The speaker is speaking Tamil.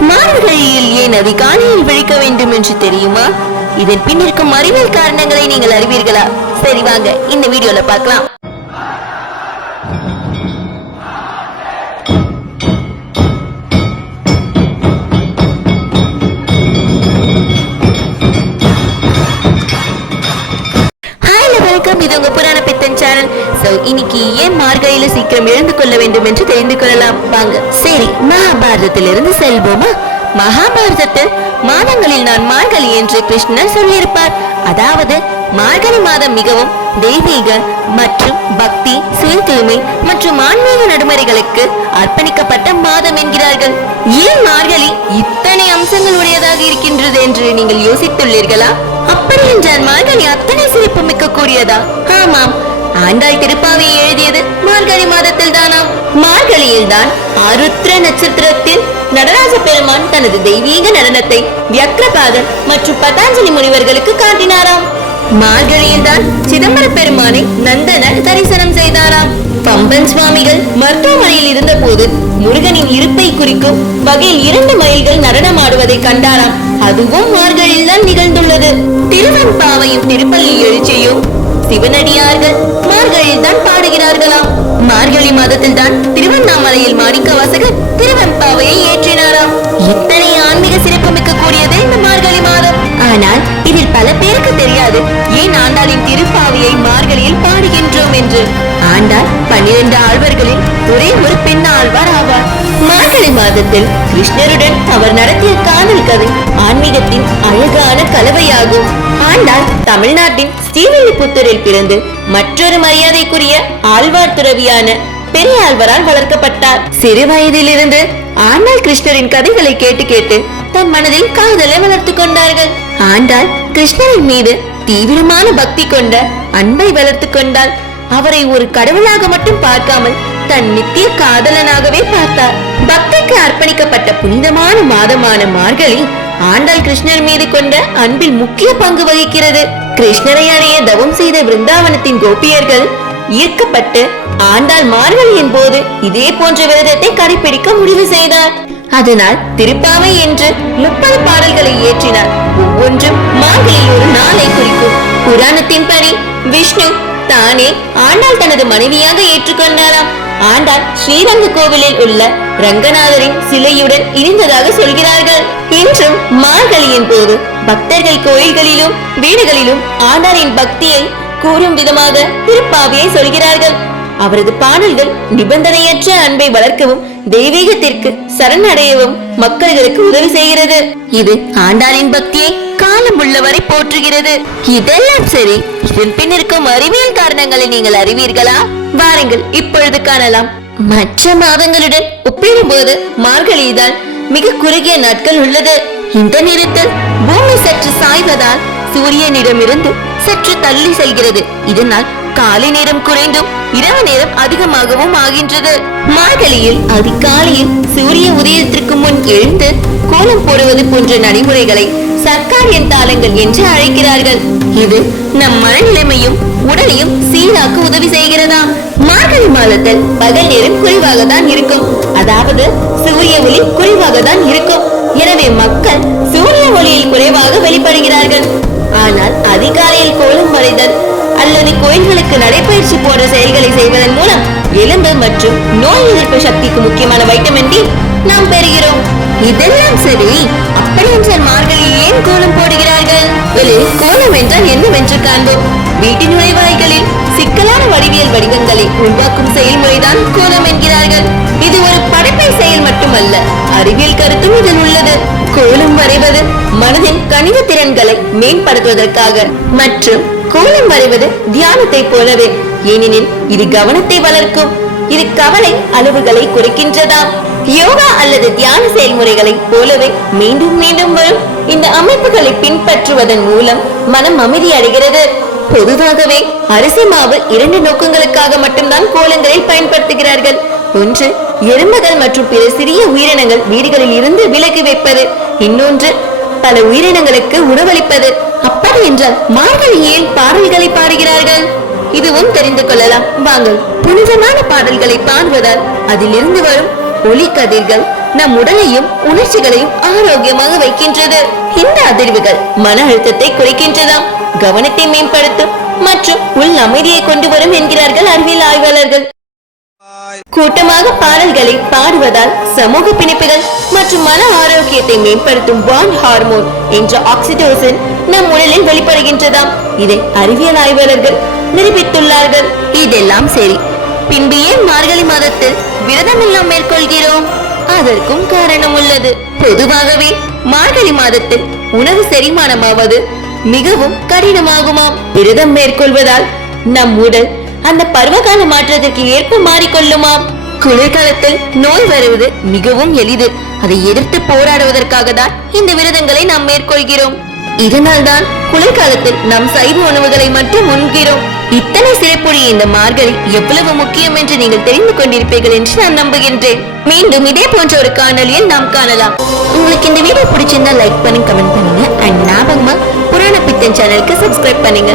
மார்கழியில் ஏன் அதிகாலையில் விழிக்க வேண்டும் என்று தெரியுமா? இதன் பின் இருக்கும் அறிவியல் காரணங்களை நீங்கள் அறிவீர்களா? சரி வாங்க. இந்த வீடியோல பார்க்கலாம். சோ இன்னைக்கு ஏன் மார்கழியில சீக்கிரம் எழுந்து கொள்ள வேண்டும் என்று தெரிந்து கொள்ளலாம்? வாங்க. சரி மகாபாரதத்திலிருந்து செல்வோமா? மகாபாரதத்தில் மாதங்களில் நான் மார்கழி என்று கிருஷ்ணர் சொல்லியிருப்பார். அதாவது மார்கழி மாதம் மிகவும் தெய்வீக மற்றும் பக்தி சுய தூய்மை மற்றும் ஆன்மீக நடைமுறைகளுக்கு அர்ப்பணிக்கப்பட்ட மாதம் என்கிறார்கள். ஏன் மார்கழி இத்தனை அம்சங்கள் உடையதாக இருக்கின்றது என்று நீங்கள் யோசித்துள்ளீர்களா? அப்படி என்றால் மார்கழி அத்தனை சிறப்பு மிக்க கூடியதா ஆமாம் ஆண்டாள் திருப்பாவை எழுதியது மார்கழி மாதத்தில் தானாம் மார்கழியில் தான் ஆருத்ர நட்சத்திரத்தில் நடராஜ பெருமான் தனது தெய்வீக நடனத்தை வியக்ரபாதன் மற்றும் பதாஞ்சலி முனிவர்களுக்கு காட்டினாராம். மார்கழியில் தான் சிதம்பர பெருமானை நந்தனர் தரிசனம் செய்தாராம். பம்பன் சுவாமிகள் மருத்துவமனையில் இருந்தபோது முருகனின் இருப்பை குறிக்கும் வகையில் இரண்டு மயில்கள் நடனமாடுவதை கண்டாராம். அதுவும் மார்கழியில் தான் நிகழ்ந்துள்ளது. திருவன்பாவையும் திருப்பள்ளி எழுச்சியும் சிவனடியார்கள். மார்கழியில் தான் பாடுகிறார்களாம். மார்கழி மாதத்தில் தான் திருவண்ணாமலையில் மாணிக்க வாசகர் திருவெம்பாவையை ஏற்றினாராம். இத்தனை ஆன்மீக சிறப்புமிக்க கூடியது இந்த மார்கழி மாதம். ஆனால் இதில் பல பேருக்கு தெரியாது. ஏன் ஆண்டாளின் திருப்பாவையை மார்கழியில் பாடுகின்றோம் என்று? ஆண்டாள் பன்னிரண்டு ஆழ்வர்களில் ஒரே ஒரு பெண் மாதத்தில் கிருஷ்ணருடன் அவர் நடத்திய காதல் கதை ஆன்மீகத்தின் அழகான கலவையாகும். ஆண்டாள் தமிழ்நாட்டின் ஸ்ரீவில்லிபுத்தூரில் பிறந்து மற்றொரு மரியாதைக்குரிய ஆழ்வார் துறவியான பெரியாழ்வரால் வளர்க்கப்பட்டார். சிறு வயதிலிருந்து ஆண்டாள் கிருஷ்ணரின் கதைகளை கேட்டு கேட்டு தன் மனதில் காதலை வளர்த்து கொண்டார்கள். ஆண்டாள் கிருஷ்ணரின் மீது தீவிரமான பக்தி கொண்ட அன்பை வளர்த்து கொண்டாள். அவரை ஒரு கடவுளாக மட்டும் பார்க்காமல் தன் நித்திய காதலனாகவே பார்த்தார். பக்திக்கு அர்ப்பணிக்கப்பட்ட புனிதமான மாதமான மார்கழி ஆண்டாள் கிருஷ்ணர் மீது கொண்ட அன்பில் முக்கிய பங்கு வகிக்கிறது. கிருஷ்ணரை அடைய தவம் செய்த பிருந்தாவனத்தின் கோபியர்கள் ஈர்க்கப்பட்டு ஆண்டாள் மார்கழியின் போது இதே போன்ற விரதத்தை கடைபிடிக்க முடிவு செய்தார். அதனால் திருப்பாவை என்று முப்பது பாடல்களை இயற்றினார். ஒவ்வொன்றும் மார்கழி ஒரு நாளை குறிக்கும். புராணத்தின்படி விஷ்ணு தானே ஆண்டாள் தனது மனைவியாக ஏற்றுக்கொண்டாராம். ஆண்டாள் ஸ்ரீரங்க கோவிலில் உள்ள ரங்கநாதரின் சிலையுடன் இணைந்ததாக சொல்கிறார்கள். இன்றும் மார்கழியின் போது பக்தர்கள் கோயில்களிலும் வீடுகளிலும் ஆண்டாளின் பக்தியை கூறும் விதமாக திருப்பாவியை சொல்கிறார்கள். அவரது பாடல்கள் நிபந்தனையற்ற அன்பை வளர்க்கவும் தெய்வீகத்திற்கு சரணடையவும் மக்களுக்கு உதவி செய்கிறது. இது ஆண்டாளின் பக்தியை காலம் உள்ளவரை போற்றுகிறது. இதெல்லாம் சரி இதன் பின் இருக்கும் அறிவியல் காரணங்களை நீங்கள் அறிவீர்களா? வாருங்கள் இப்பொழுது காணலாம். மற்ற மாதங்களுடன் ஒப்பிடும்போது மார்கழிதான் மிக குறுகிய நாட்கள் உள்ளது. இந்த நேரத்தில் பூமி சற்று சாய்வதால் சூரியனிடமிருந்து சற்று தள்ளி செல்கிறது. இதனால் காலை நேரம் குறைந்தும் இரவு நேரம் அதிகமாகவும் ஆகின்றது. மார்கழியில் அதிகாலையில் சூரிய உதயத்திற்கு முன் எழுந்து கோலம் போடுவது போன்ற நடைமுறைகளை சர்க்காரியன் தாளங்கள் என்று அழைக்கிறார்கள். இது நம் மனநிலைமையும் உடலையும் சீராக்க உதவி செய்கிறதா? மார்கழி மாதத்தில் பகல் நேரம் குறைவாக தான் இருக்கும். அதாவது சூரிய ஒளி குறைவாக தான் இருக்கும். எனவே மக்கள் சூரிய ஒளியில் குறைவாக வெளிப்படுகிறார்கள். ஆனால் அதிகாலையில் கோலம் கோயில்களுக்கு நடைபயிற்சி போன்ற செயல்களை செய்வதன் மூலம் எலும்பு மற்றும் நோய் எதிர்ப்பு சக்திக்கு முக்கியமான வைட்டமின் டி நாம் பெறுகிறோம். இதெல்லாம் சரி அப்படி மார்களில் ஏன் கோலம் போடுகிறார்கள்? வெளியில் கோலம் என்றால் என்னவென்று காண்போம். வீட்டின் நுழைவாய்களில் சிக்கலான வடிவியல் வடிவங்களை உருவாக்கும் செயல்முறைதான் கோலம் என்கிறார்கள். இது ஒரு படைப்பை செயல் மட்டுமல்ல அறிவியல் கருத்தும் இதில் உள்ளது. கோலம் வரைவது மனதின் கணித திறன்களை மேம்படுத்துவதற்காக மற்றும் கோலம் வரைவது தியானத்தை போலவே. ஏனெனில் இது கவனத்தை வளர்க்கும். இது கவலை அளவுகளை குறைக்கின்றதாம் யோகா அல்லது தியான செயல்முறைகளை போலவே மீண்டும் மீண்டும் வரும். இந்த அமைப்புகளை பின்பற்றுவதன் மூலம் மனம் அமைதி அடைகிறது. பொதுவாகவே அரிசி மாவு இரண்டு நோக்கங்களுக்காக மட்டும்தான் கோலங்களில் பயன்படுத்துகிறார்கள். ஒன்று எறும்புகள் மற்றும் பிற சிறிய உயிரினங்கள் வீடுகளில் இருந்து விலகி வைப்பது. இன்னொன்று பல உயிரினங்களுக்கு உணவளிப்பது. அப்ப என்றால் மார்கழியில் பாடல்களை பாடுகிறார்கள். இதுவும் தெரிந்து கொள்ளலாம். வாங்கள் புனிதமான பாடல்களை பாடுவதால் அதிலிருந்து வரும் ஒளி கதிர்கள் நம் உடலையும் உணர்ச்சிகளையும் ஆரோக்கியமாக வைக்கின்றது. இந்த அதிர்வுகள் மன அழுத்தத்தை குறைக்கின்றதாம். கவனத்தை மேம்படுத்தும் மற்றும் உள் அமைதியை கொண்டு வரும் என்கிறார்கள் அறிவியல் ஆய்வாளர்கள். கூட்டமாக பாடல்களை பாடுவதால் சமூக பிணைப்புகள் மற்றும் மன ஆரோக்கியத்தை மேம்படுத்தும் பாண்ட் ஹார்மோன் என்ற ஆக்சிடோசன் நம் உடலில் வெளிப்படுகின்றதாம். இதை அறிவியல் ஆய்வாளர்கள் நிரூபித்துள்ளார்கள். இதெல்லாம் சரி. பின்பு ஏன் மார்கழி மாதத்தில் விரதம் எல்லாம் மேற்கொள்கிறோம்? அதற்கும் காரணம் உள்ளது. பொதுவாகவே மார்கழி மாதத்தில் உணவு செரிமானமாவது மிகவும் கடினமாகுமாம். விரதம் மேற்கொள்வதால் நம் உடல் அந்த பருவகால மாற்றத்திற்கு ஏற்ப மாறிக்கொள்ளுமாம் குளிர்காலத்தில் நோய் வருவது மிகவும் எளிது. அதை எதிர்த்து போராடுவதற்காக தான் இந்த விரதங்களை நாம் மேற்கொள்கிறோம். இதனால்தான் குளிர்காலத்தில் நாம் சைவ உணவுகளை மட்டும் உண்கிறோம். இத்தனை சிறப்புடைய இந்த மார்கழி எவ்வளவு முக்கியம் என்று நீங்கள் தெரிந்து கொண்டிருப்பீர்கள் என்று நான் நம்புகின்றேன். மீண்டும் இதே போன்ற ஒரு காணொலியில் நாம் காணலாம். உங்களுக்கு இந்த வீடியோ பிடிச்சிருந்தா லைக் பண்ணி கமெண்ட் பண்ணுங்க. அண்ட் ஞாபகமா புராண பித்தன் சேனலுக்கு சப்ஸ்கிரைப் பண்ணுங்க.